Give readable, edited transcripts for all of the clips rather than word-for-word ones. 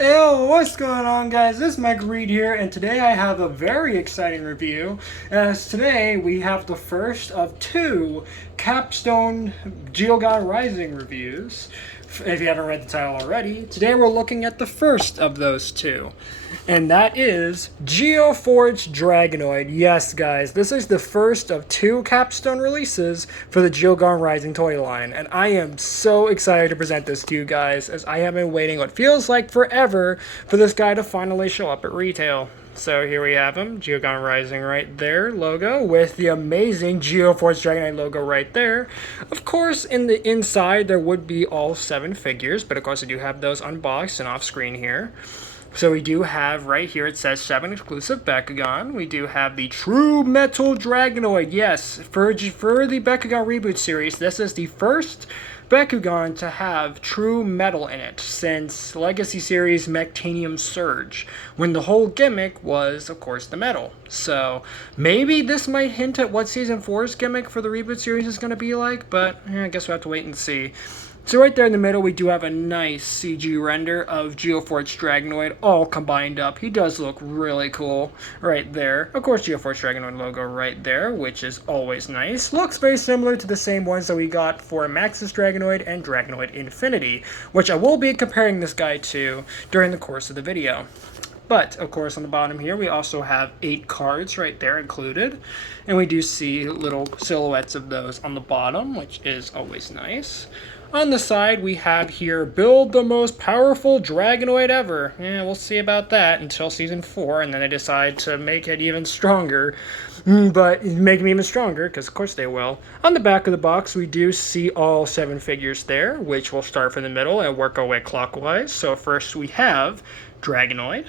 Yo, what's going on, guys? This is Mike Reed here, and today I have a very exciting review. As today we have the first of two capstone Geogon Rising reviews. If you haven't read the title already, today we're looking at the first of those two, and that is Geoforge Dragonoid. Yes, guys, this is the first of two capstone releases for the Geogon Rising toy line, and I am so excited to present this to you guys, as I have been waiting what feels like forever for this guy to finally show up at retail. So here we have him, Geogon Rising right there, logo, with the amazing Geoforge Dragonoid logo right there. Of course, in the inside, there would be all 7 figures, but of course I do have those unboxed and off screen here. So we do have, right here, it says 7 exclusive Bakugan. We do have the True Metal Dragonoid. Yes, for the Bakugan Reboot series, this is the first Bakugan to have true metal in it since Legacy Series Mectanium Surge, when the whole gimmick was, of course, the metal. So maybe this might hint at what Season 4's gimmick for the Reboot series is going to be like, but I guess we'll have to wait and see. So right there in the middle, we do have a nice CG render of Geoforge Dragonoid all combined up. He does look really cool right there. Of course, Geoforge Dragonoid logo right there, which is always nice. Looks very similar to the same ones that we got for Maxis Dragonoid and Dragonoid Infinity, which I will be comparing this guy to during the course of the video. But, of course, on the bottom here, we also have 8 cards right there included. And we do see little silhouettes of those on the bottom, which is always nice. On the side, we have here, build the most powerful Dragonoid ever. Yeah, we'll see about that until Season 4, and then they decide to make it even stronger. But make them even stronger, because of course they will. On the back of the box, we do see all 7 figures there, which will start from the middle and work our way clockwise. So first we have Dragonoid,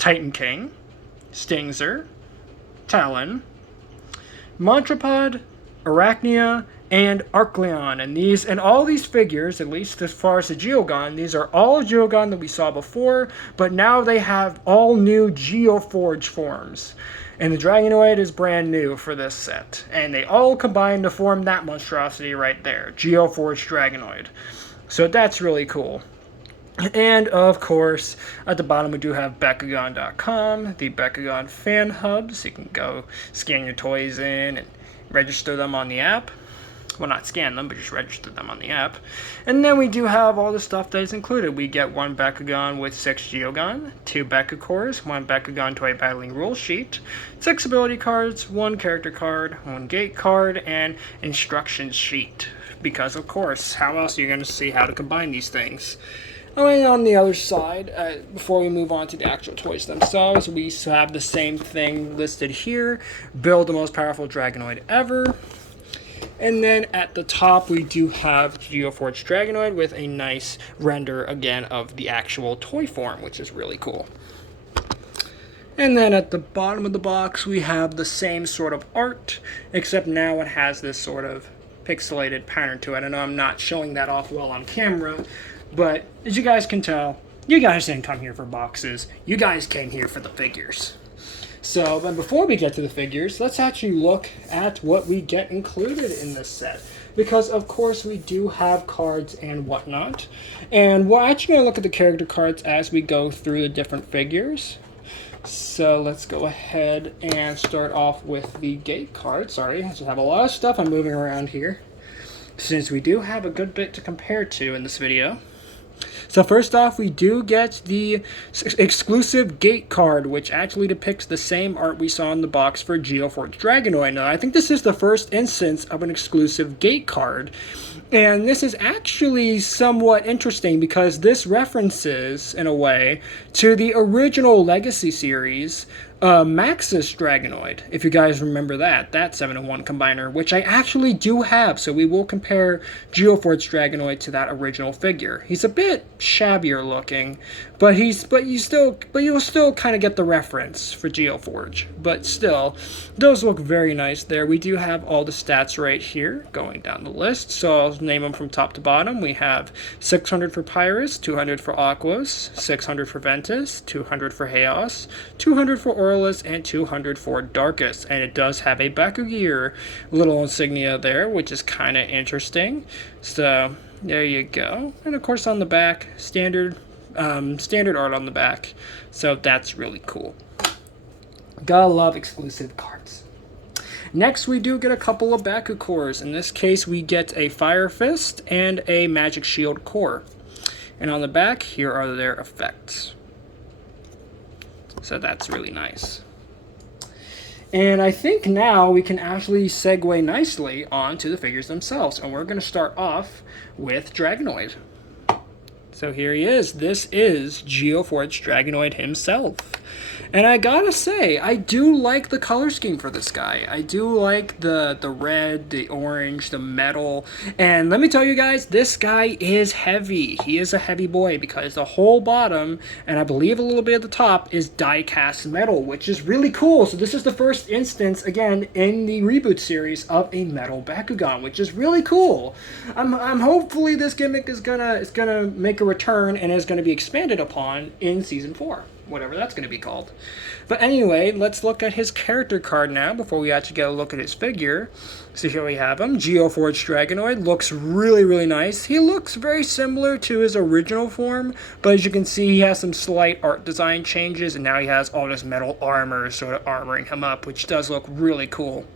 Titan King, Sphinxer, Talon, Mantrapod, Arachnia, and Arclion. And all these figures, at least as far as the Geogon, these are all Geogon that we saw before, but now they have all new Geoforge forms. And the Dragonoid is brand new for this set. And they all combine to form that monstrosity right there, Geoforge Dragonoid. So that's really cool. And, of course, at the bottom we do have Bakugan.com, the Bakugan fan hub, so you can go scan your toys in and register them on the app. Well, not scan them, but just register them on the app. And then we do have all the stuff that is included. We get 1 Bakugan with 6 Geogan, 2 Bakukors, 1 Bakugan toy battling rule sheet, 6 ability cards, 1 character card, 1 gate card, and instruction sheet. Because, of course, how else are you going to see how to combine these things? And on the other side, before we move on to the actual toys themselves, we have the same thing listed here. Build the most powerful Dragonoid ever. And then at the top, we do have Geoforge Dragonoid with a nice render, again, of the actual toy form, which is really cool. And then at the bottom of the box, we have the same sort of art, except now it has this sort of pixelated pattern to it. I know I'm not showing that off well on camera, but as you guys can tell, you guys didn't come here for boxes. You guys came here for the figures. So, but before we get to the figures, let's actually look at what we get included in this set. Because, of course, we do have cards and whatnot. And we're actually going to look at the character cards as we go through the different figures. So let's go ahead and start off with the gate card. Sorry, I have a lot of stuff I'm moving around here, since we do have a good bit to compare to in this video. So first off, we do get the exclusive gate card, which actually depicts the same art we saw in the box for Geoforge Dragonoid. Now, I think this is the first instance of an exclusive gate card, and this is actually somewhat interesting because this references, in a way, to the original Legacy series, Maxis Dragonoid, if you guys remember that 7-in-1 combiner, which I actually do have, so we will compare Geoforge Dragonoid to that original figure. He's a bit shabbier looking, but you'll still kind of get the reference for Geoforge. But still, those look very nice there. We do have all the stats right here going down the list, so I'll name them from top to bottom. We have 600 for Pyrus, 200 for Aquos, 600 for Ventus, 200 for Chaos, 200 for Orlus, and 200 for Darkus. And it does have a Bakugear little insignia there, which is kind of interesting. So there you go. And of course on the back, standard standard art on the back. So that's really cool. Gotta love exclusive cards. Next, we do get a couple of Baku cores. In this case, we get a Fire Fist and a Magic Shield core. And on the back, here are their effects. So that's really nice. And I think now we can actually segue nicely onto the figures themselves. And we're going to start off with Dragonoid. So here he is. This is Geoforge Dragonoid himself. And I gotta say, I do like the color scheme for this guy. I do like the red, the orange, the metal. And let me tell you guys, this guy is heavy. He is a heavy boy because the whole bottom, and I believe a little bit at the top, is die-cast metal, which is really cool. So this is the first instance, again, in the reboot series of a metal Bakugan, which is really cool. I'm hopefully this gimmick is gonna make a return and is gonna be expanded upon in Season 4. Whatever that's going to be called. But anyway, let's look at his character card now before we actually get a look at his figure. So here we have him. Geoforge Dragonoid looks really, really nice. He looks very similar to his original form, but as you can see, he has some slight art design changes, and now he has all this metal armor sort of armoring him up, which does look really cool.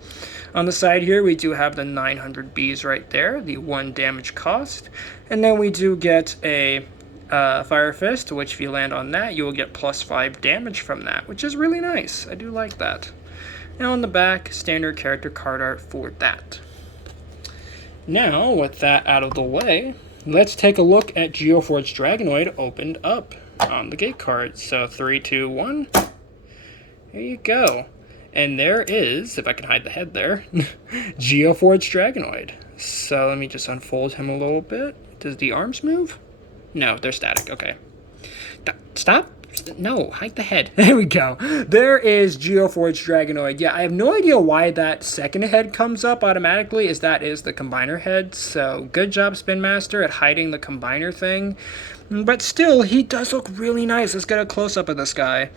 On the side here, we do have the 900 Bs right there, the 1 damage cost, and then we do get a Fire Fist, which if you land on that, you will get +5 damage from that, which is really nice. I do like that. Now on the back, standard character card art for that. Now, with that out of the way, let's take a look at Geoforge Dragonoid opened up on the gate card. So 3, 2, 1. There you go. And there is, if I can hide the head there, Geoforge Dragonoid. So let me just unfold him a little bit. Does the arms move? No, they're static. Okay. Stop. No, hide the head. There we go. There is Geoforge Dragonoid. Yeah, I have no idea why that second head comes up automatically, as that is the combiner head. So good job, Spin Master, at hiding the combiner thing. But still, he does look really nice. Let's get a close-up of this guy.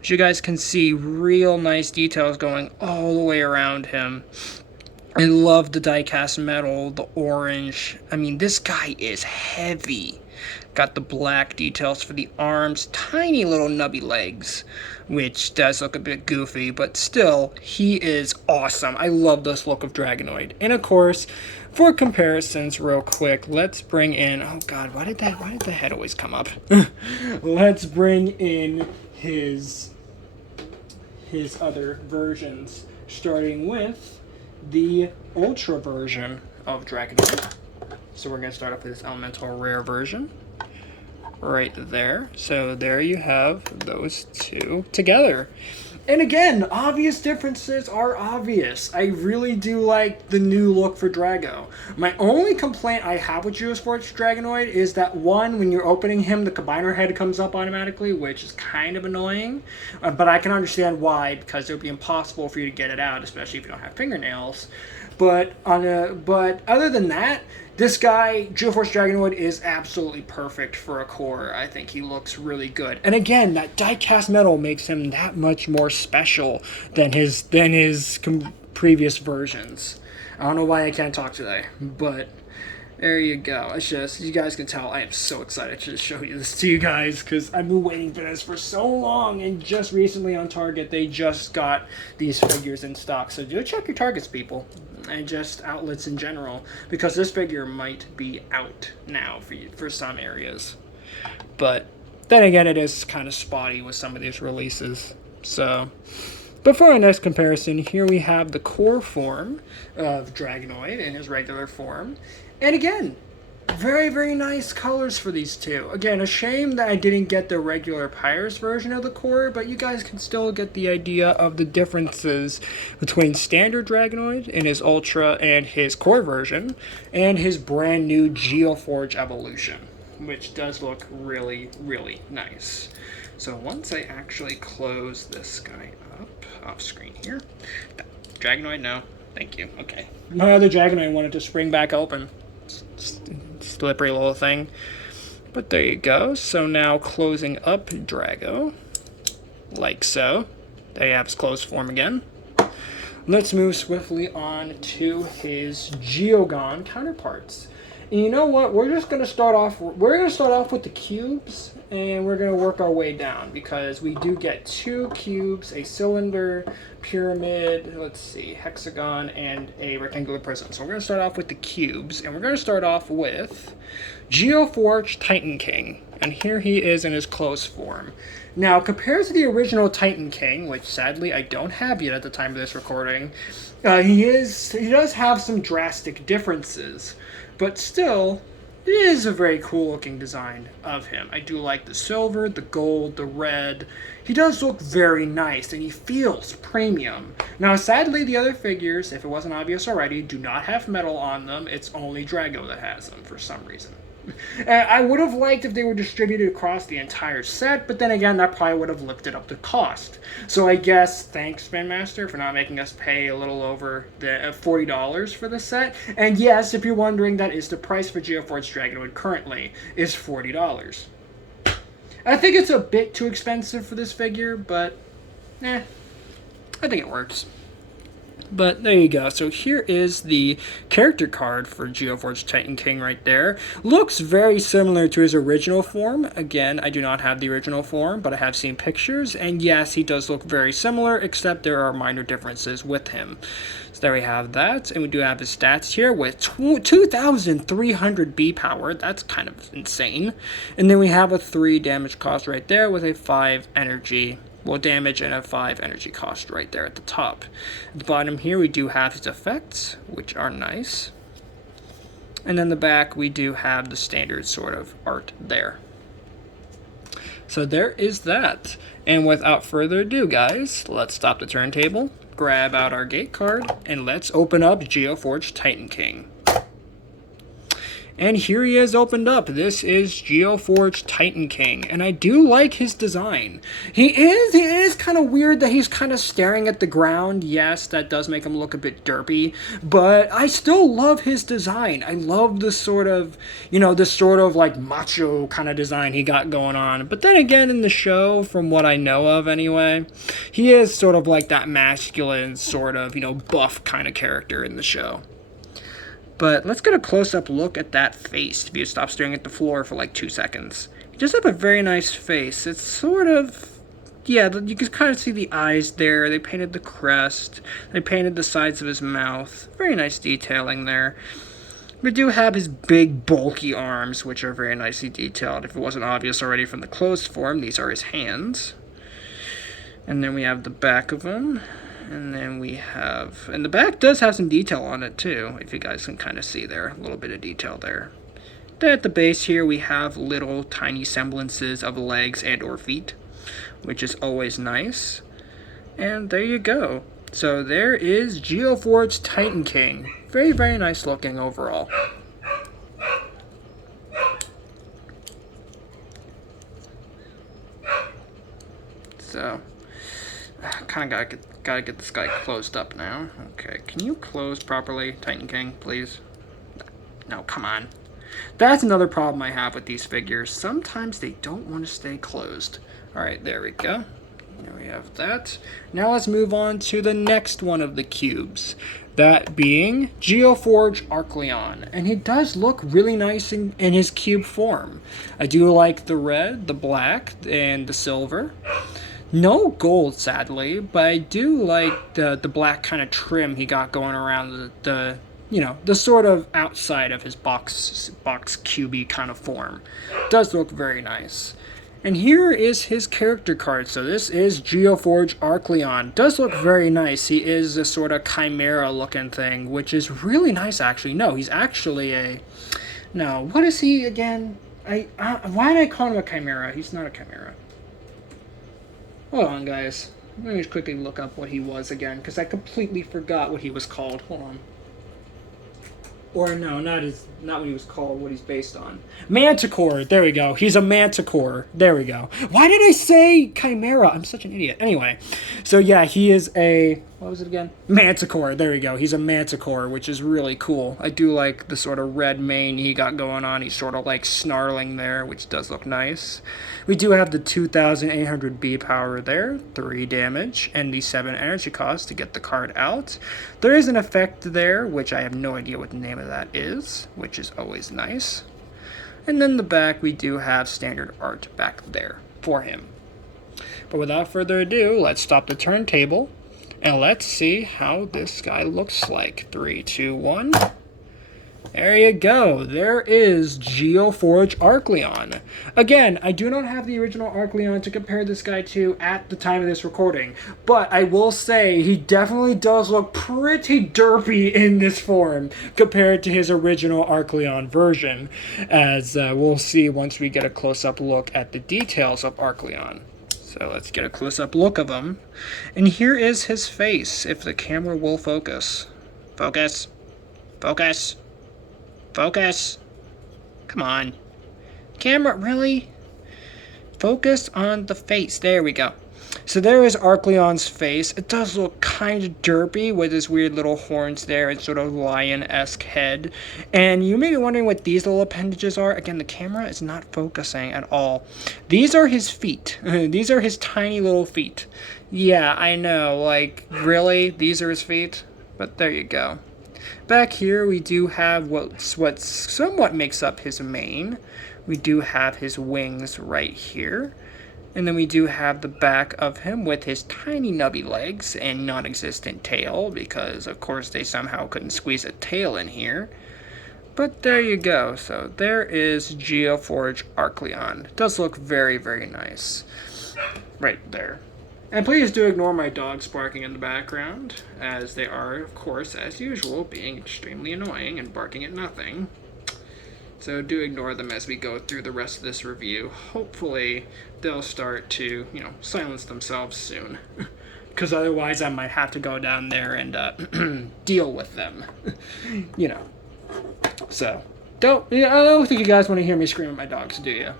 As you guys can see, real nice details going all the way around him. I love the die-cast metal, the orange. I mean, this guy is heavy. Got the black details for the arms, tiny little nubby legs, which does look a bit goofy, but still, he is awesome. I love this look of Dragonoid. And of course, for comparisons real quick, let's bring in, oh god, why did the head always come up? Let's bring in his other versions, starting with the Ultra version of Dragonoid. So we're going to start off with this Elemental Rare version. Right there. So there you have those two together. And again, obvious differences are obvious. I really do like the new look for Drago. My only complaint I have with Geoforge Dragonoid is that one, when you're opening him, the combiner head comes up automatically, which is kind of annoying. But I can understand why, because it would be impossible for you to get it out, especially if you don't have fingernails. But other than that, this guy, Geoforge Dragonoid, is absolutely perfect for a core. I think he looks really good. And again, that die-cast metal makes him that much more special than his previous versions. I don't know why I can't talk today, but there you go. It's just, you guys can tell I am so excited to just show you this to you guys, because I've been waiting for this for so long, and just recently on Target, they just got these figures in stock. So do check your Targets, people, and just outlets in general, because this figure might be out now for some areas. But then again, it is kind of spotty with some of these releases. So, but for our next comparison, here we have the core form of Dragonoid in his regular form. And again, very, very nice colors for these two. Again, a shame that I didn't get the regular Pyrus version of the core, but you guys can still get the idea of the differences between standard Dragonoid in his Ultra and his core version, and his brand new Geoforge evolution, which does look really, really nice. So once I actually close this guy up off screen here, Dragonoid, no, thank you, okay. My other Dragonoid wanted to spring back open. Slippery little thing, but there you go. So now closing up Drago, like so. There you have his closed form again. Let's move swiftly on to his Geogon counterparts. And you know what? We're going to start off with the cubes and we're going to work our way down because we do get 2 cubes, a cylinder, pyramid, let's see, hexagon, and a rectangular prism. So we're going to start off with the cubes, and we're going to start off with Geoforge Titan King, and here he is in his closed form. Now, compared to the original Titan King, which sadly I don't have yet at the time of this recording, he does have some drastic differences, but still, it is a very cool looking design of him. I do like the silver, the gold, the red. He does look very nice, and he feels premium. Now, sadly, the other figures, if it wasn't obvious already, do not have metal on them. It's only Drago that has them for some reason. I would have liked if they were distributed across the entire set, but then again, that probably would have lifted up the cost. So I guess thanks, Spin Master, for not making us pay a little over the $40 for the set. And yes, if you're wondering, that is the price for Geoforge Dragonoid currently, is $40. I think it's a bit too expensive for this figure, but I think it works. But there you go. So here is the character card for Geoforge Titan King right there. Looks very similar to his original form. Again, I do not have the original form, but I have seen pictures. And yes, he does look very similar, except there are minor differences with him. So there we have that. And we do have his stats here with 2,300 B power. That's kind of insane. And then we have a 3 damage cost right there with a 5 energy. Well, damage and a 5 energy cost right there at the top. At the bottom here, we do have his effects, which are nice. And then the back, we do have the standard sort of art there. So there is that. And without further ado, guys, let's stop the turntable, grab out our gate card, and let's open up Geoforge Titan King. And here he is opened up. This is Geoforge Titan King, and I do like his design. He is kind of weird that he's kind of staring at the ground. Yes, that does make him look a bit derpy, but I still love his design. I love the sort of, this sort of like macho kind of design he got going on. But then again, in the show, from what I know of anyway, he is sort of like that masculine sort of, buff kind of character in the show. But let's get a close-up look at that face if you stop staring at the floor for like 2 seconds. He does have a very nice face. It's sort of, you can kind of see the eyes there. They painted the crest. They painted the sides of his mouth. Very nice detailing there. We do have his big, bulky arms, which are very nicely detailed. If it wasn't obvious already from the closed form, these are his hands. And then we have the back of him. And then we have, and the back does have some detail on it too, if you guys can kind of see there, a little bit of detail there. Then at the base here we have little tiny semblances of legs and or feet, which is always nice. And there you go. So there is Geoforge Titan King. Very, very nice looking overall. So, kind of gotta get this guy closed up now. Okay, can you close properly, Titan King, please? No, come on. That's another problem I have with these figures. Sometimes they don't want to stay closed. Alright, there we go. There we have that. Now let's move on to the next one of the cubes. That being Geoforge Arclion. And he does look really nice in his cube form. I do like the red, the black, and the silver. No gold, sadly, but I do like the black kind of trim he got going around the sort of outside of his box cubey kind of form. Does look very nice. And here is his character card. So this is Geoforge Arclion. Does look very nice. He is a sort of chimera looking thing, which is really nice actually. No, he's actually what is he again? Why did I call him a chimera? He's not a chimera. Hold on, guys. Let me just quickly look up what he was again, because I completely forgot what he was called. Hold on. Or no, not what he was called, what he's based on. Manticore, there we go. He's a manticore. There we go. Why did I say chimera? I'm such an idiot. Anyway, so yeah, he is a, what was it again? Manticore, there we go. He's a manticore, which is really cool. I do like the sort of red mane he got going on. He's sort of like snarling there, which does look nice. We do have the 2,800 B power there, 3 damage, and the 7 energy cost to get the card out. There is an effect there, which I have no idea what the name of that is, which is always nice. And then the back, we do have standard art back there for him. But without further ado, let's stop the turntable and let's see how this guy looks like. 3, 2, 1. There you go. There is Geoforge Arclion. Again, I do not have the original Arclion to compare this guy to at the time of this recording, but I will say he definitely does look pretty derpy in this form compared to his original Arclion version, as we'll see once we get a close-up look at the details of Arclion. So let's get a close-up look of him. And here is his face, if the camera will focus. Focus. Focus. Focus. Come on. Camera, really? Focus on the face. There we go. So there is Arclion's face. It does look kind of derpy with his weird little horns there and sort of lion-esque head. And you may be wondering what these little appendages are. Again, the camera is not focusing at all. These are his feet. These are his tiny little feet. Yeah, I know. Like, really? These are his feet? But there you go. Back here we do have what somewhat makes up his mane. We do have his wings right here. And then we do have the back of him with his tiny nubby legs and non-existent tail, because of course they somehow couldn't squeeze a tail in here. But there you go. So there is Geoforge Arclion. It does look very, very nice. Right there. And please do ignore my dogs barking in the background, as they are, of course, as usual, being extremely annoying and barking at nothing. So do ignore them as we go through the rest of this review. Hopefully they'll start to, silence themselves soon. Because otherwise I might have to go down there and deal with them. So, I don't think you guys want to hear me scream at my dogs, do you?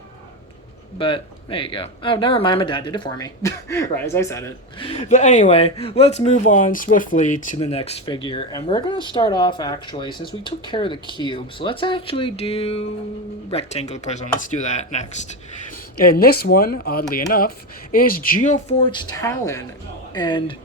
But there you go. Oh, never mind, my dad did it for me. Right as I said it. But anyway, let's move on swiftly to the next figure. And we're going to start off, actually, since we took care of the cubes, let's actually do rectangular prism. Let's do that next. And this one, oddly enough, is Geoforge Talon. And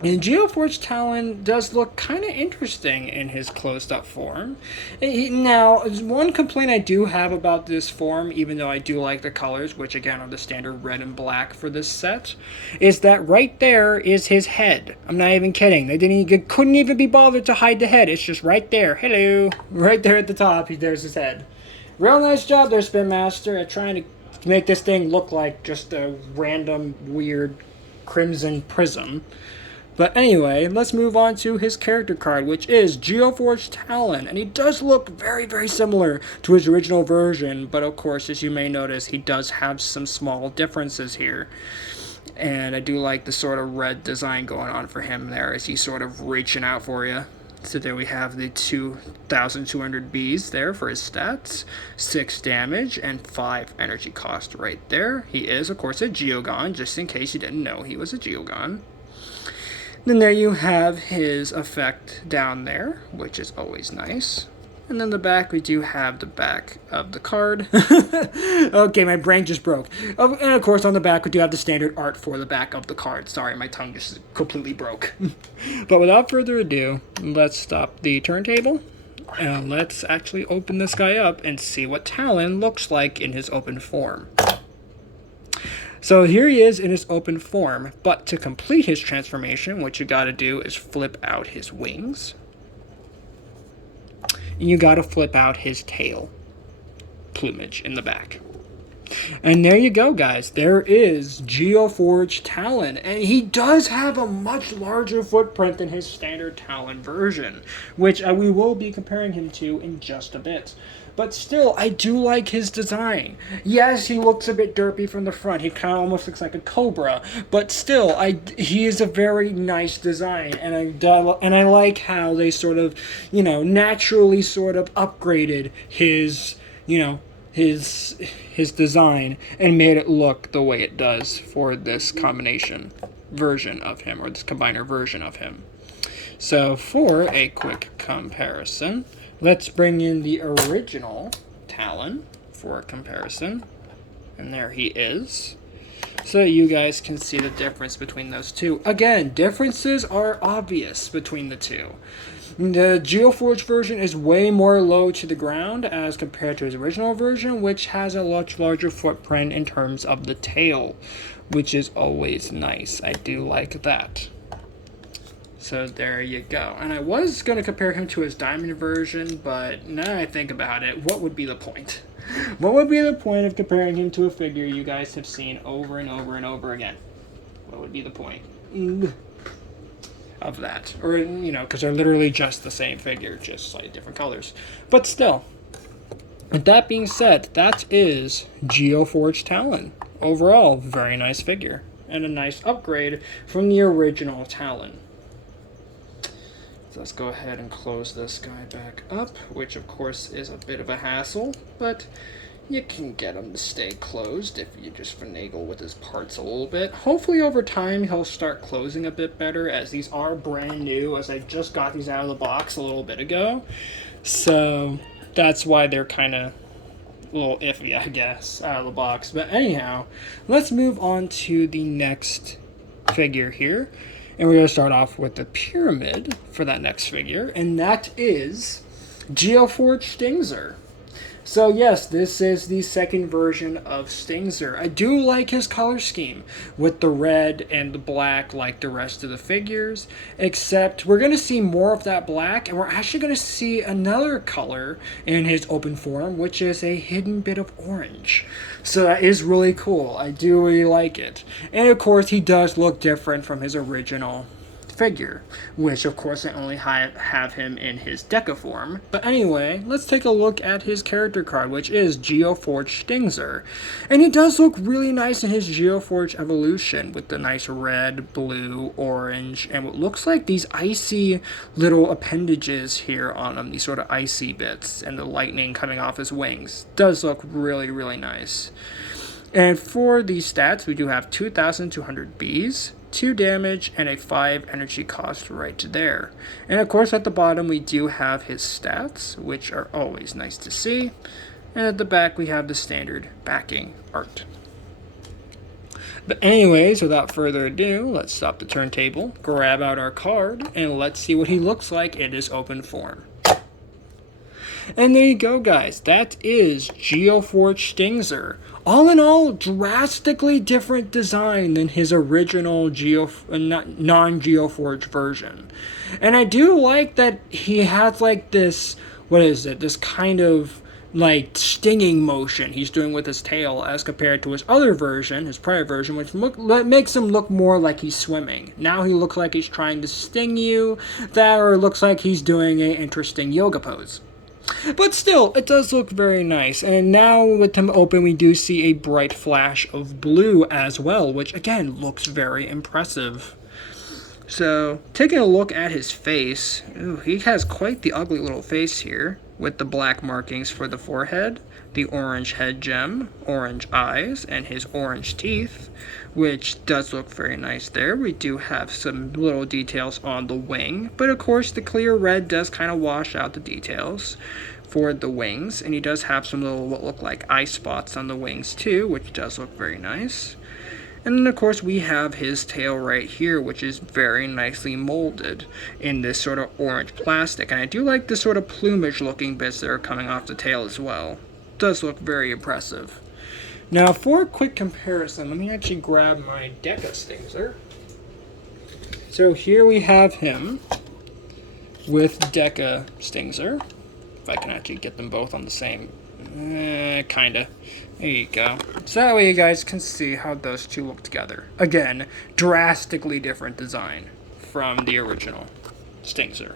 Geoforge Talon does look kind of interesting in his closed-up form. Now, one complaint I do have about this form, even though I do like the colors, which again are the standard red and black for this set, is that right there is his head. I'm not even kidding. They couldn't even be bothered to hide the head. It's just right there. Hello. Right there at the top, there's his head. Real nice job there, Spin Master, at trying to make this thing look like just a random, weird crimson prism. But anyway, let's move on to his character card, which is Geoforge Talon. And he does look very, very similar to his original version. But of course, as you may notice, he does have some small differences here. And I do like the sort of red design going on for him there as he's sort of reaching out for you. So there we have the 2,200 Bs there for his stats, 6 damage, and 5 energy cost right there. He is, of course, a Geogon, just in case you didn't know he was a Geogon. Then there you have his effect down there, which is always nice. And then the back, we do have the back of the card. Okay, my brain just broke. And of course, on the back, we do have the standard art for the back of the card. Sorry, my tongue just completely broke. But without further ado, let's stop the turntable. And let's actually open this guy up and see what Talon looks like in his open form. So here he is in his open form, but to complete his transformation, what you gotta do is flip out his wings. And you gotta flip out his tail plumage in the back. And there you go, guys. There is Geoforge Talon. And he does have a much larger footprint than his standard Talon version, which we will be comparing him to in just a bit. But still, I do like his design. Yes, he looks a bit derpy from the front. He kind of almost looks like a cobra. But still, he is a very nice design. And I like how they sort of, naturally sort of upgraded his, his design and made it look the way it does for this combination version of him, or this combiner version of him. So for a quick comparison, let's bring in the original Talon for a comparison. And there he is. So you guys can see the difference between those two. Again, differences are obvious between the two. The Geoforge version is way more low to the ground as compared to his original version, which has a much larger footprint in terms of the tail, which is always nice. I do like that. So there you go. And I was going to compare him to his diamond version, but now I think about it, what would be the point? What would be the point of comparing him to a figure you guys have seen over and over and over again? What would be the point of that? Or, you know, because they're literally just the same figure, just slightly different colors. But still, with that being said, that is Geoforge Talon. Overall, very nice figure. And a nice upgrade from the original Talon. So let's go ahead and close this guy back up, which of course is a bit of a hassle, but you can get him to stay closed if you just finagle with his parts a little bit. Hopefully over time he'll start closing a bit better, as these are brand new, as I just got these out of the box a little bit ago. So that's why they're kind of a little iffy, I guess, out of the box. But anyhow, let's move on to the next figure here. And we're going to start off with the pyramid for that next figure, and that is Geoforge Sphinxer. So yes, this is the second version of Sphinxer. I do like his color scheme with the red and the black like the rest of the figures, except we're going to see more of that black, and we're actually going to see another color in his open form, which is a hidden bit of orange. So that is really cool. I do really like it. And of course, he does look different from his original figure, which of course I only have him in his Deca form. But anyway, let's take a look at his character card, which is Geoforge Sphinxer. And he does look really nice in his Geoforge evolution with the nice red, blue, orange, and what looks like these icy little appendages here on him, these sort of icy bits, and the lightning coming off his wings. Does look really, really nice. And for the stats, we do have 2,200 Bs, 2 damage, and a 5 energy cost right there. And of course at the bottom we do have his stats, which are always nice to see. And at the back we have the standard backing art. But anyways, without further ado, let's stop the turntable, grab out our card, and let's see what he looks like in his open form. And there you go, guys. That is Geoforge Sphinxer. All in all, drastically different design than his original non-Geoforge version. And I do like that he has like this, what is it, this kind of like stinging motion he's doing with his tail as compared to his other version, his prior version, which makes him look more like he's swimming. Now he looks like he's trying to sting you, that or it looks like he's doing an interesting yoga pose. But still, it does look very nice. And now with him open, we do see a bright flash of blue as well, which again looks very impressive. So, taking a look at his face, ooh, he has quite the ugly little face here, with the black markings for the forehead, the orange head gem, orange eyes, and his orange teeth, which does look very nice there. We do have some little details on the wing, but of course the clear red does kind of wash out the details for the wings, and he does have some little what look like eye spots on the wings too, which does look very nice. And then of course we have his tail right here, which is very nicely molded in this sort of orange plastic, and I do like the sort of plumage looking bits that are coming off the tail as well. It does look very impressive. Now for a quick comparison, let me actually grab my Deca Sphinxer. So here we have him with Deca Sphinxer. If I can actually get them both on the same, kinda. There you go. So that way you guys can see how those two look together. Again, drastically different design from the original Sphinxer.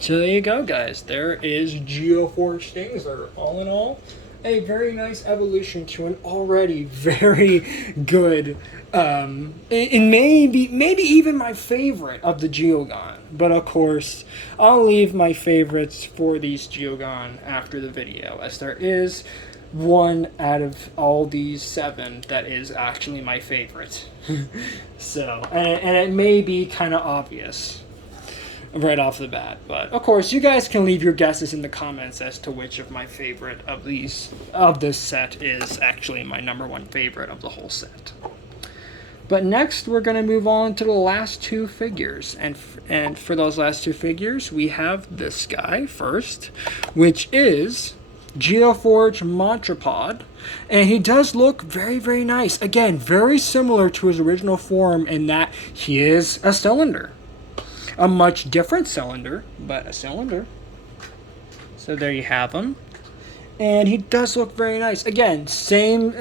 So there you go, guys. There is Geoforge Sphinxer. All in all, a very nice evolution to an already very good, and maybe even my favorite of the Geogon. But of course, I'll leave my favorites for these Geogon after the video, as there is one out of all these 7 that is actually my favorite. So, and it may be kind of obvious right off the bat, but of course you guys can leave your guesses in the comments as to which of my favorite of this set is actually my #1 favorite of the whole set. But next, we're going to move on to the last two figures. And for those last two figures, we have this guy first, which is Geoforge Mantrapod. And he does look very, very nice. Again, very similar to his original form in that he is a cylinder. A much different cylinder, but a cylinder. So there you have him. And he does look very nice. Again, same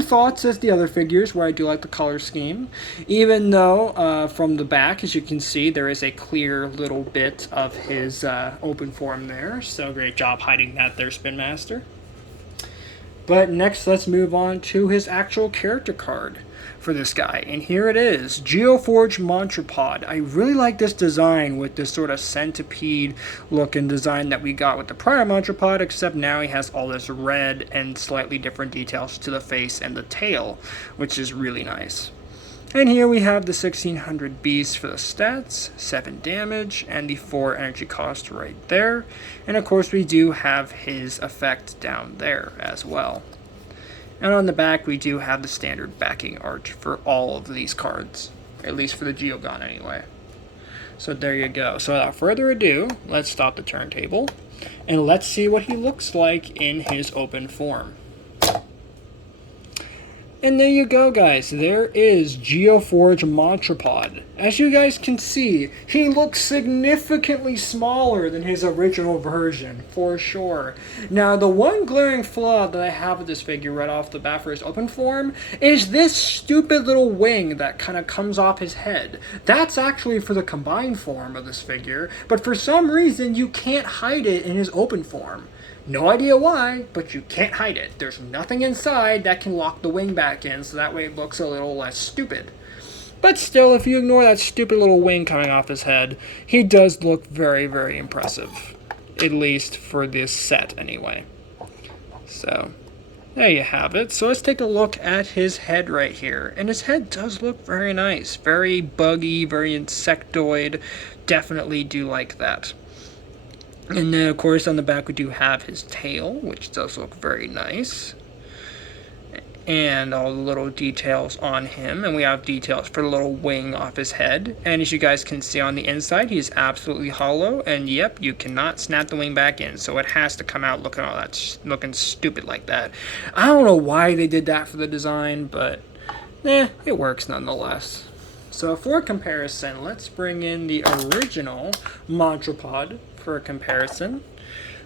thoughts as the other figures, where I do like the color scheme. Even though, from the back, as you can see, there is a clear little bit of his open form there. So great job hiding that there, Spin Master. But next, let's move on to his actual character card for this guy. And here it is, Geoforge Mantrapod. I really like this design with this sort of centipede looking design that we got with the prior Mantrapod, except now he has all this red and slightly different details to the face and the tail, which is really nice. And here we have the 1600 beast for the stats, 7 damage, and the 4 energy cost right there. And of course we do have his effect down there as well. And on the back we do have the standard backing art for all of these cards, at least for the Geogon anyway. So there you go. So without further ado, let's stop the turntable, and let's see what he looks like in his open form. And there you go, guys. There is Geoforge Mantrapod. As you guys can see, he looks significantly smaller than his original version, for sure. Now, the one glaring flaw that I have with this figure right off the bat for his open form is this stupid little wing that kind of comes off his head. That's actually for the combined form of this figure, but for some reason you can't hide it in his open form. No idea why, but you can't hide it. There's nothing inside that can lock the wing back in, so that way it looks a little less stupid. But still, if you ignore that stupid little wing coming off his head, he does look very, very impressive. At least for this set, anyway. So, there you have it. So let's take a look at his head right here. And his head does look very nice. Very buggy, very insectoid. Definitely do like that. And then, of course, on the back we do have his tail, which does look very nice. And all the little details on him. And we have details for the little wing off his head. And as you guys can see on the inside, he's absolutely hollow. And yep, you cannot snap the wing back in. So it has to come out looking stupid like that. I don't know why they did that for the design, but it works nonetheless. So for comparison, let's bring in the original Mantrapod for a comparison.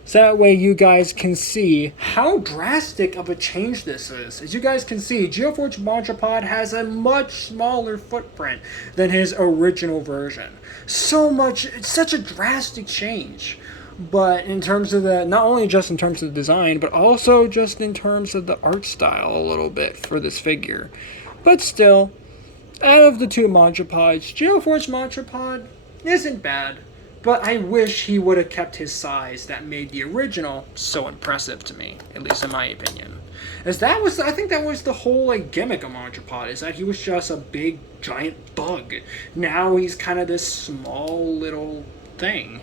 So that way you guys can see how drastic of a change this is. As you guys can see, Geoforge Mantrapod has a much smaller footprint than his original version. It's such a drastic change. But in terms of not only just in terms of the design, but also just in terms of the art style a little bit for this figure. But still, out of the two Mantrapods, Geoforge Mantrapod isn't bad. But I wish he would have kept his size that made the original so impressive to me, at least in my opinion. I think that was the whole gimmick of Mantrapod, is that he was just a big giant bug. Now he's kind of this small little thing.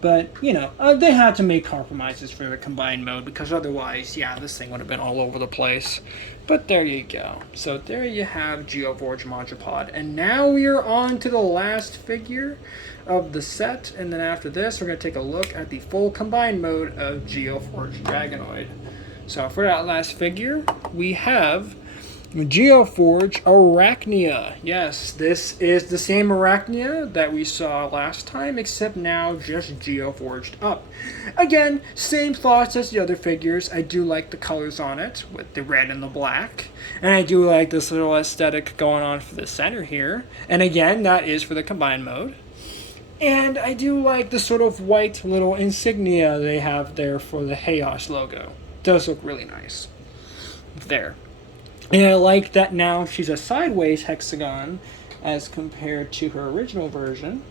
But, they had to make compromises for the combined mode, because otherwise, this thing would have been all over the place. But there you go. So there you have Geoforge Mantrapod. And now we are on to the last figure of the set. And then after this, we're going to take a look at the full combined mode of Geoforge Dragonoid. So for that last figure, we have Geoforge Arachnia. Yes, this is the same Arachnia that we saw last time, except now just Geoforged up. Again, same thoughts as the other figures. I do like the colors on it, with the red and the black. And I do like this little aesthetic going on for the center here. And again, that is for the combined mode. And I do like the sort of white little insignia they have there for the Chaos logo. It does look really nice. There. And I like that now she's a sideways hexagon as compared to her original version,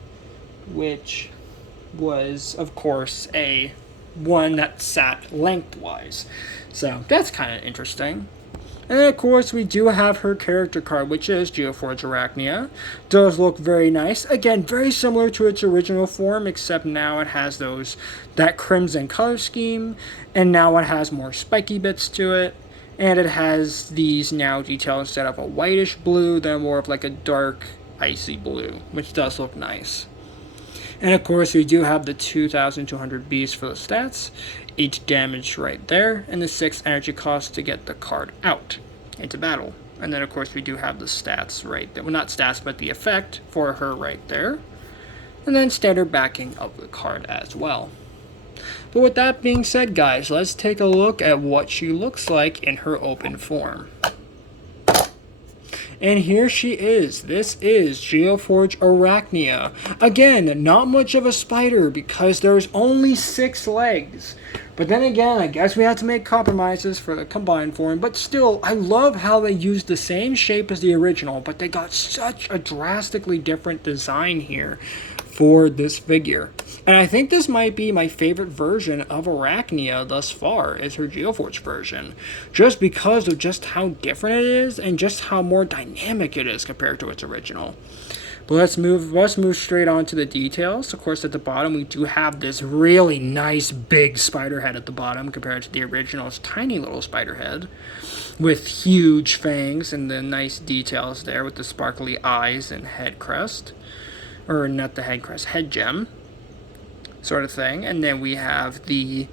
which was, of course, a one that sat lengthwise. So that's kind of interesting. And then, of course, we do have her character card, which is Geoforge Arachnia. Does look very nice. Again, very similar to its original form, except now it has that crimson color scheme, and now it has more spiky bits to it. And it has these now details instead of a whitish blue, they're more of like a dark icy blue, which does look nice. And of course we do have the 2200 Bs for the stats, 8 damage right there, and the 6 energy cost to get the card out into battle. And then of course we do have the stats right there, well not stats but the effect for her right there. And then standard backing of the card as well. But with that being said, guys, let's take a look at what she looks like in her open form. And here she is. This is Geoforge Arachnia. Again, not much of a spider because there's only 6 legs. But then again, I guess we had to make compromises for the combined form. But still, I love how they used the same shape as the original, but they got such a drastically different design here for this figure. And I think this might be my favorite version of Arachnia thus far, is her Geoforge version. Just because of just how different it is and just how more dynamic it is compared to its original. But let's move straight on to the details. Of course, at the bottom we do have this really nice big spider head at the bottom compared to the original's tiny little spider head with huge fangs and the nice details there with the sparkly eyes and head crest. Or not the head crest, head gem sort of thing. And then we have the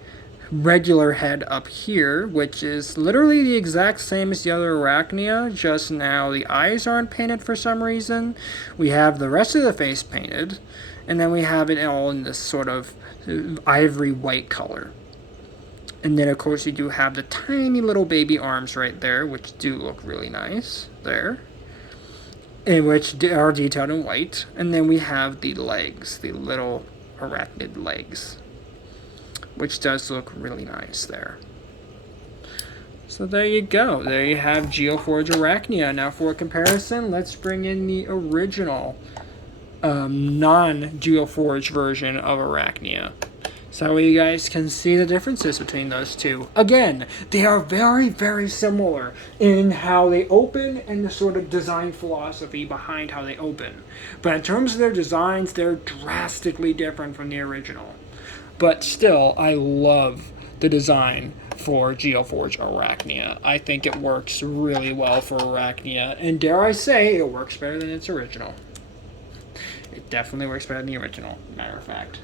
regular head up here, which is literally the exact same as the other Arachnia, just now the eyes aren't painted for some reason. We have the rest of the face painted, and then we have it all in this sort of ivory white color. And then of course you do have the tiny little baby arms right there, which do look really nice there, in which are detailed in white. And then we have the legs, the little arachnid legs, which does look really nice there. So there you go. There you have Geoforge Arachnia. Now for a comparison, let's bring in the original non-Geoforge version of Arachnia. So you guys can see the differences between those two. Again, they are very, very similar in how they open and the sort of design philosophy behind how they open. But in terms of their designs, they're drastically different from the original. But still, I love the design for Geoforge Arachnia. I think it works really well for Arachnia, and dare I say, it works better than its original. It definitely works better than the original, matter of fact.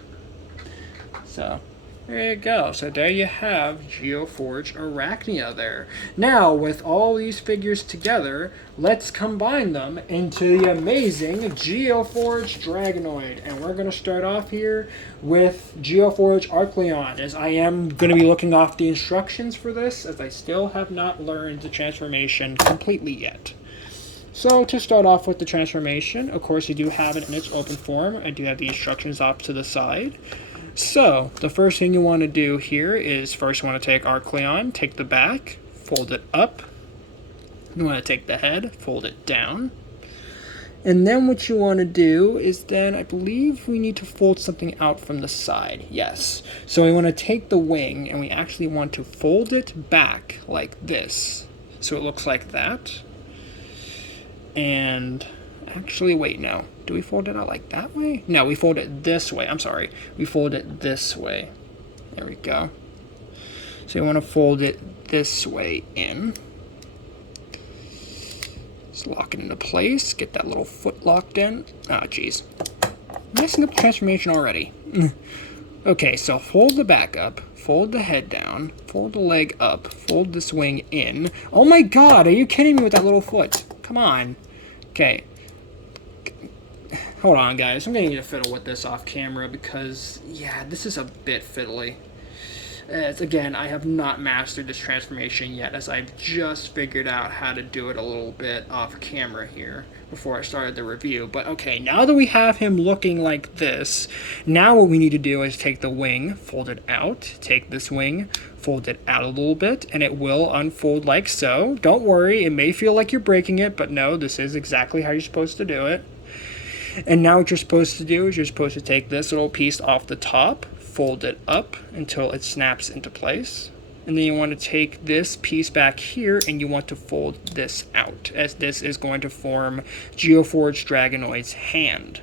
So, there you go. So there you have Geoforge Arachnia there. Now, with all these figures together, let's combine them into the amazing Geoforge Dragonoid. And we're going to start off here with Geoforge Arclion, as I am going to be looking off the instructions for this, as I still have not learned the transformation completely yet. So to start off with the transformation, of course you do have it in its open form. I do have the instructions off to the side. So, the first thing you want to do here is first you want to take Arclion, take the back, fold it up. You want to take the head, fold it down. And then what you want to do is then, I believe we need to fold something out from the side. Yes. So we want to take the wing and we actually want to fold it back like this. So it looks like that. And actually, wait, no. Do we fold it out like that way? No, we fold it this way. I'm sorry. We fold it this way. There we go. So you want to fold it this way in. Just lock it into place. Get that little foot locked in. Oh, jeez. Messing up the transformation already. Okay, so fold the back up. Fold the head down. Fold the leg up. Fold this wing in. Oh my god, are you kidding me with that little foot? Come on. Okay. Hold on, guys. I'm going to need to fiddle with this off camera because, yeah, this is a bit fiddly. Again, I have not mastered this transformation yet, as I've just figured out how to do it a little bit off camera here before I started the review. But okay, now that we have him looking like this, now what we need to do is take the wing, fold it out, take this wing, fold it out a little bit, and it will unfold like so. Don't worry, it may feel like you're breaking it, but no, this is exactly how you're supposed to do it. And now what you're supposed to do is you're supposed to take this little piece off the top, fold it up until it snaps into place. And then you want to take this piece back here and you want to fold this out, as this is going to form Geoforge Dragonoid's hand.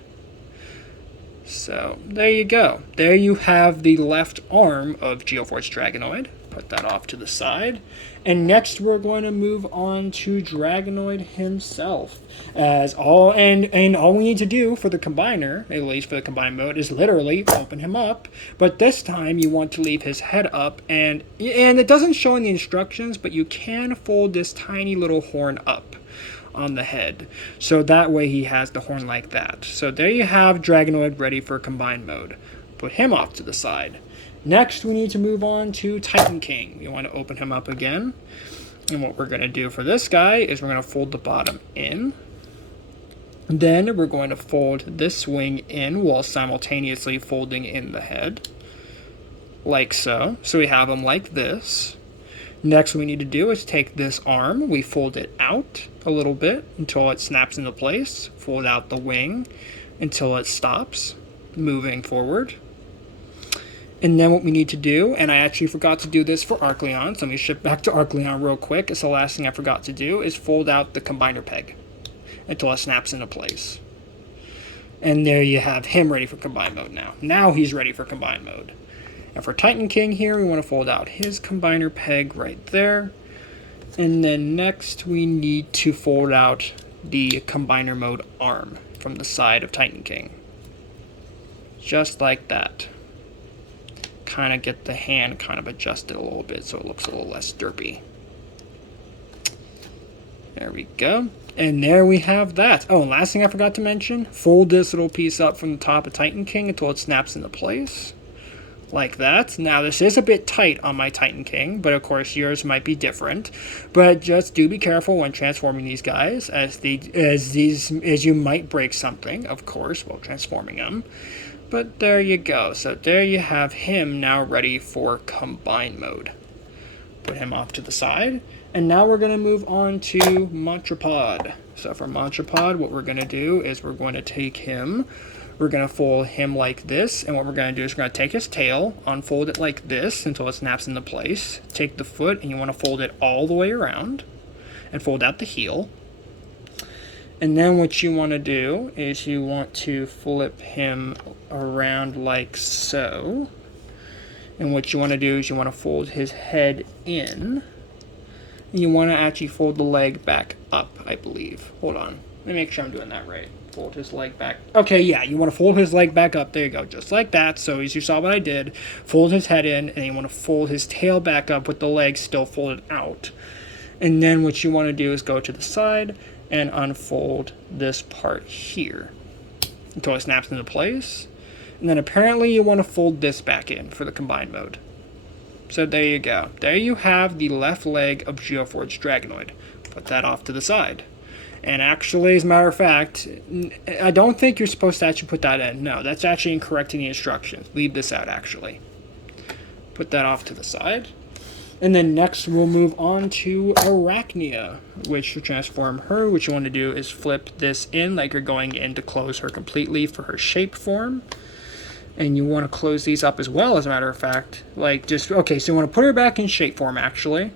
So there you go. There you have the left arm of Geoforge Dragonoid. Put that off to the side. And next we're going to move on to Dragonoid himself. All we need to do for the combiner, at least for the combined mode, is literally open him up. But this time you want to leave his head up, and it doesn't show in the instructions, but you can fold this tiny little horn up on the head. So that way he has the horn like that. So there you have Dragonoid ready for combined mode. Put him off to the side. Next, we need to move on to Titan King. You want to open him up again. And what we're going to do for this guy is we're going to fold the bottom in. Then we're going to fold this wing in while simultaneously folding in the head. Like so. So we have him like this. Next, what we need to do is take this arm. We fold it out a little bit until it snaps into place. Fold out the wing until it stops moving forward. And then what we need to do, and I actually forgot to do this for Arclion, so let me shift back to Arclion real quick. It's the last thing I forgot to do, is fold out the combiner peg until it snaps into place. And there you have him ready for combined mode now. Now he's ready for combined mode. And for Titan King here, we want to fold out his combiner peg right there. And then next we need to fold out the combiner mode arm from the side of Titan King. Just like that. Kind of get the hand kind of adjusted a little bit so it looks a little less derpy. There we go. And there we have that. Oh, and last thing I forgot to mention, fold this little piece up from the top of Titan King until it snaps into place. Like that. Now this is a bit tight on my Titan King, but of course yours might be different. But just do be careful when transforming these guys, as you might break something, of course, while transforming them. But there you go. So there you have him now ready for combine mode. Put him off to the side. And now we're going to move on to Mantrapod. So for Mantrapod, what we're going to do is we're going to take him. We're going to fold him like this. And what we're going to do is we're going to take his tail, unfold it like this until it snaps into place. Take the foot and you want to fold it all the way around. And fold out the heel. And then what you want to do is you want to flip him around like so. And what you want to do is you want to fold his head in. And you want to actually fold the leg back up, I believe. Hold on. Let me make sure I'm doing that right. Fold his leg back. Okay, yeah, you want to fold his leg back up. There you go, just like that. So as you saw what I did, fold his head in, and you want to fold his tail back up with the leg still folded out. And then what you want to do is go to the side and unfold this part here until it snaps into place. And then apparently you want to fold this back in for the combined mode. So there you go. There you have the left leg of Geoforge Dragonoid. Put that off to the side. And actually, as a matter of fact, I don't think you're supposed to actually put that in. No, that's actually incorrect in the instructions. Leave this out, actually. Put that off to the side. And then next we'll move on to Arachnia, which to transform her, what you want to do is flip this in like you're going in to close her completely for her shape form. And you want to close these up as well, as a matter of fact. Okay, so you want to put her back in shape form, actually.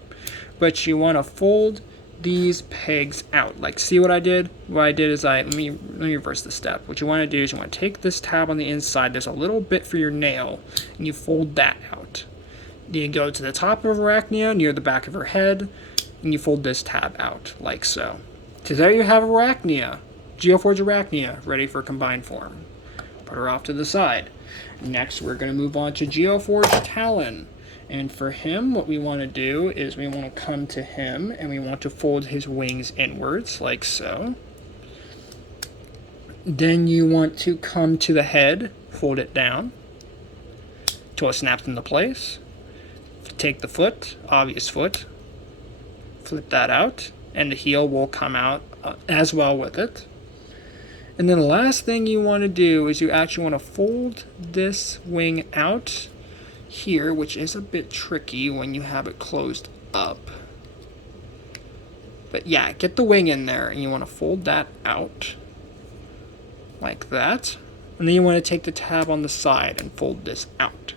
But you want to fold these pegs out. Like, see what I did? What I did is let me reverse the step. What you want to do is you want to take this tab on the inside. There's a little bit for your nail, and you fold that out. Then you go to the top of Arachnia, near the back of her head, and you fold this tab out, like so. So there you have Arachnia, Geoforge Arachnia, ready for combined form. Put her off to the side. Next, we're going to move on to Geoforge Talon. And for him, what we want to do is we want to come to him, and we want to fold his wings inwards, like so. Then you want to come to the head, fold it down, until it snaps into place. Take the foot, obvious foot, flip that out, and the heel will come out as well with it. And then the last thing you want to do is you actually want to fold this wing out here, which is a bit tricky when you have it closed up. But yeah, get the wing in there, and you want to fold that out like that. And then you want to take the tab on the side and fold this out.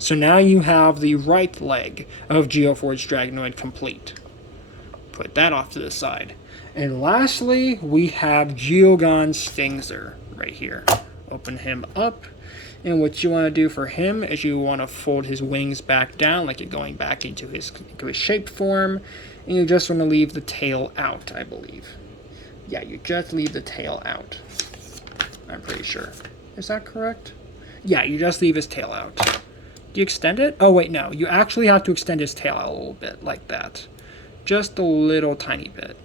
So now you have the right leg of Geoforge Dragonoid complete. Put that off to the side. And lastly, we have Geogon Sphinxer right here. Open him up, And what you want to do for him is you want to fold his wings back down, like you're going back into his shaped form. And you just want to leave the tail out, I believe. Yeah, you just leave the tail out. I'm pretty sure. Is that correct? Yeah, you just leave his tail out. Do you extend it? Oh, wait, no. You actually have to extend his tail out a little bit, like that. Just a little tiny bit.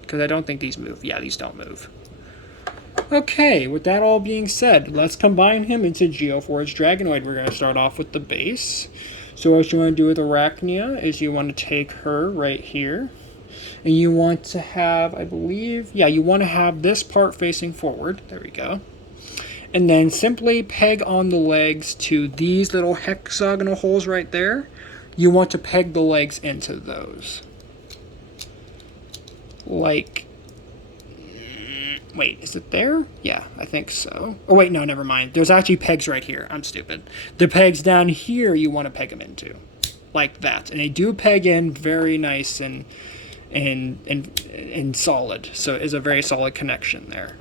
Because I don't think these move. Yeah, these don't move. Okay, with that all being said, let's combine him into Geoforge Dragonoid. We're going to start off with the base. So what you want to do with Arachnia is you want to take her right here. And you want to have, I believe, yeah, you want to have this part facing forward. There we go. And then simply peg on the legs to these little hexagonal holes right there. You want to peg the legs into those. Like, wait, is it there? Yeah, I think so. Oh, wait, no, never mind. There's actually pegs right here. I'm stupid. The pegs down here you want to peg them into. Like that. And they do peg in very nice and solid. So it is a very solid connection there.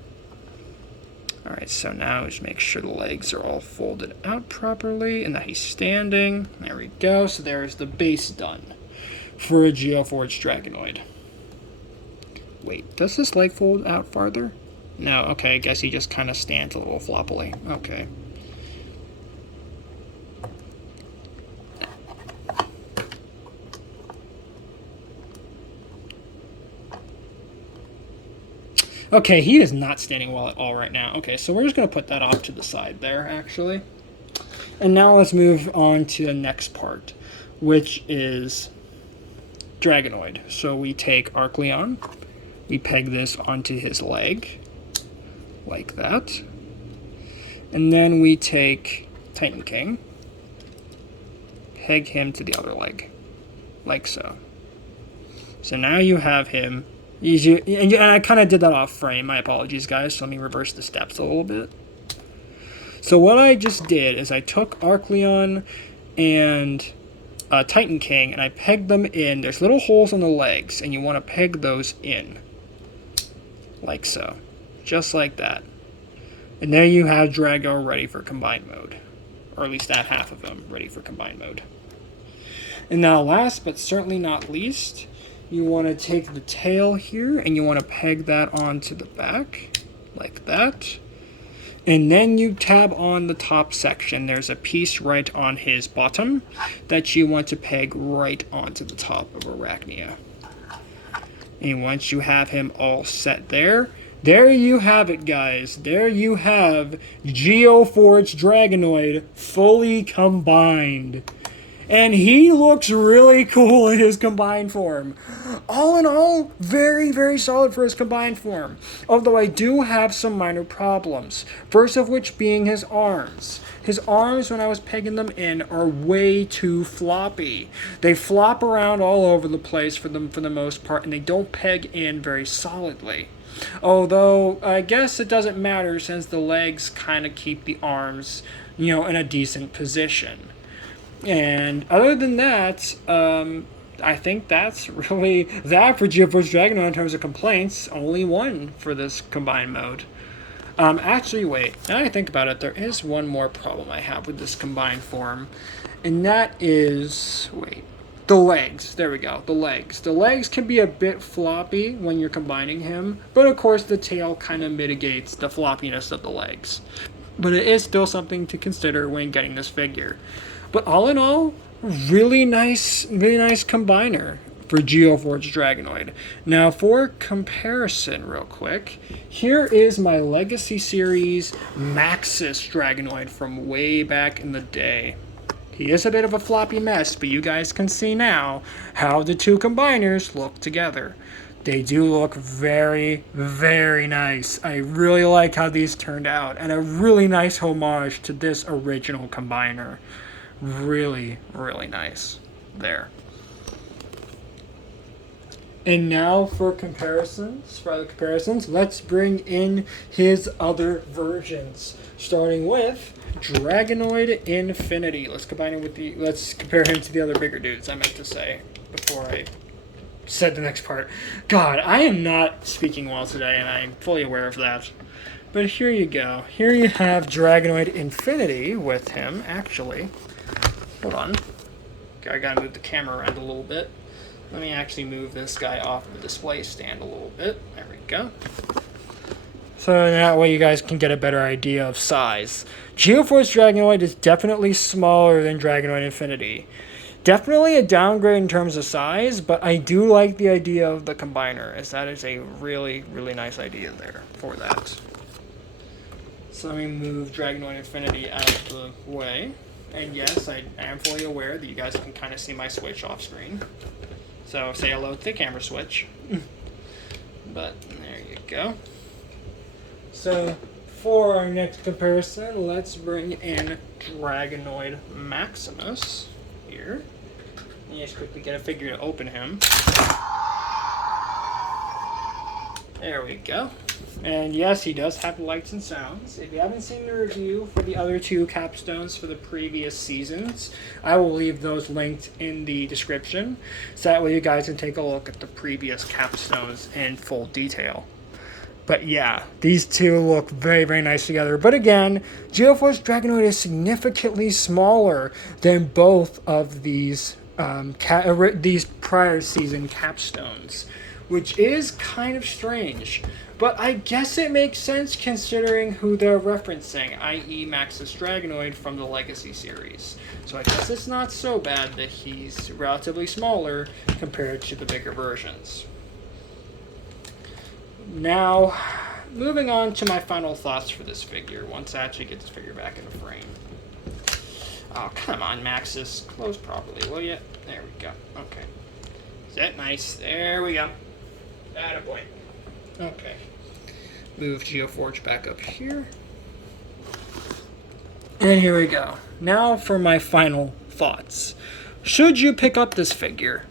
Alright, so now just make sure the legs are all folded out properly and that he's standing. There we go. So there's the base done for a Geoforge Dragonoid. Wait, does this leg fold out farther? No, okay, I guess he just kind of stands a little floppily. Okay. Okay, he is not standing well at all right now. Okay, so we're just going to put that off to the side there, actually. And now let's move on to the next part, which is Dragonoid. So we take Arclion, we peg this onto his leg, like that. And then we take Titan King, peg him to the other leg, like so. So now you have him. And I kind of did that off frame. My apologies, guys. So let me reverse the steps a little bit. So what I just did is I took Arclion and Titan King and I pegged them in. There's little holes on the legs, and you want to peg those in. Like so. Just like that. And there you have Drago ready for combined mode. Or at least that half of him ready for combined mode. And now last but certainly not least, you want to take the tail here and you want to peg that onto the back, like that. And then you tab on the top section. There's a piece right on his bottom that you want to peg right onto the top of Arachnia. And once you have him all set there you have it, guys. There you have Geoforge Dragonoid fully combined. And he looks really cool in his combined form. All in all, very, very solid for his combined form. Although I do have some minor problems. First of which being his arms. His arms, when I was pegging them in, are way too floppy. They flop around all over the place for the most part, and they don't peg in very solidly. Although, I guess it doesn't matter since the legs kind of keep the arms, in a decent position. And other than that, I think that's really that for Geoforge Dragonoid in terms of complaints. Only one for this combined mode. Actually, wait. Now I think about it, there is one more problem I have with this combined form. And that is, the legs. There we go, the legs. The legs can be a bit floppy when you're combining him. But of course, the tail kind of mitigates the floppiness of the legs. But it is still something to consider when getting this figure. But all in all, really nice combiner for Geoforge Dragonoid. Now for comparison real quick, here is my Legacy Series Maxis Dragonoid from way back in the day. He is a bit of a floppy mess, but you guys can see now how the two combiners look together. They do look very, very nice. I really like how these turned out, and a really nice homage to this original combiner. Really, really nice there. And now for comparisons, let's bring in his other versions, starting with Dragonoid Infinity. Let's compare him to the other bigger dudes, I meant to say, before I said the next part. God, I am not speaking well today, and I'm fully aware of that. But here you go. Here you have Dragonoid Infinity with him, actually. Hold on. I gotta move the camera around a little bit. Let me actually move this guy off the display stand a little bit. There we go. So that way you guys can get a better idea of size. Geoforce Dragonoid is definitely smaller than Dragonoid Infinity. Definitely a downgrade in terms of size, but I do like the idea of the combiner, as that is a really, really nice idea there for that. So let me move Dragonoid Infinity out of the way. And yes, I am fully aware that you guys can kind of see my switch off screen. So say hello to the camera switch. But there you go. So for our next comparison, let's bring in Dragonoid Maximus here. Let me just quickly get a figure to open him. There we go. And yes, he does have lights and sounds. If you haven't seen the review for the other two capstones for the previous seasons, I will leave those linked in the description, so that way you guys can take a look at the previous capstones in full detail. But yeah, these two look very, very nice together. But again, Geoforge Dragonoid is significantly smaller than both of these prior season capstones, which is kind of strange. But I guess it makes sense considering who they're referencing, i.e. Maxis Dragonoid from the Legacy series. So I guess it's not so bad that he's relatively smaller compared to the bigger versions. Now, moving on to my final thoughts for this figure, once I actually get this figure back in the frame. Oh, come on, Maxis. Close properly, will you? There we go. Okay. Is that nice? There we go. Attaboy. Okay. Move Geoforge back up here. And here we go. Now for my final thoughts. Should you pick up this figure?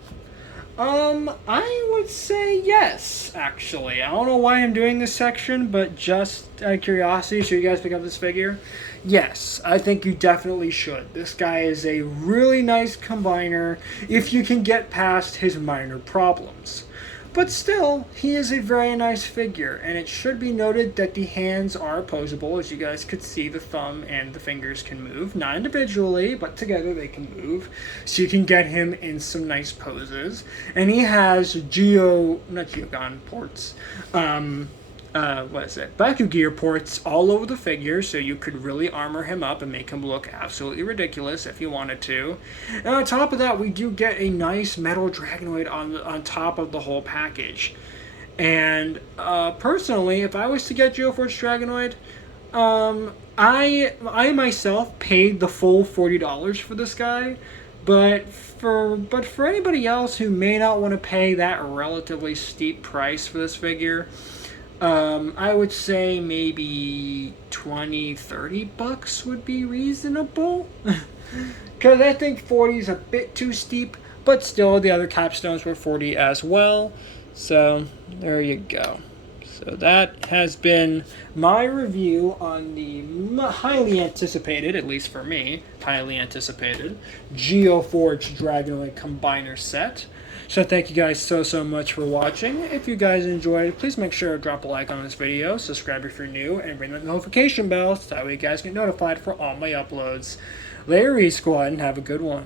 I would say yes, actually. I don't know why I'm doing this section, but just out of curiosity, should you guys pick up this figure? Yes, I think you definitely should. This guy is a really nice combiner if you can get past his minor problems. But still, he is a very nice figure, and it should be noted that the hands are opposable. As you guys could see, the thumb and the fingers can move, not individually, but together they can move. So you can get him in some nice poses. And he has Geogon ports, Bakugan ports all over the figure, so you could really armor him up and make him look absolutely ridiculous if you wanted to. And on top of that, we do get a nice metal Dragonoid on top of the whole package. And personally, if I was to get Geoforge Dragonoid, I myself paid the full $40 for this guy. But for anybody else who may not want to pay that relatively steep price for this figure, I would say maybe 20-30 bucks would be reasonable. Because I think 40 is a bit too steep, but still the other capstones were 40 as well. So there you go. So that has been my review on the highly anticipated, at least for me, highly anticipated Geoforge Dragonoid Combiner set. So thank you guys so much for watching. If you guys enjoyed, please make sure to drop a like on this video, subscribe if you're new, and ring the notification bell so that way you guys get notified for all my uploads. Later, Squad, and have a good one.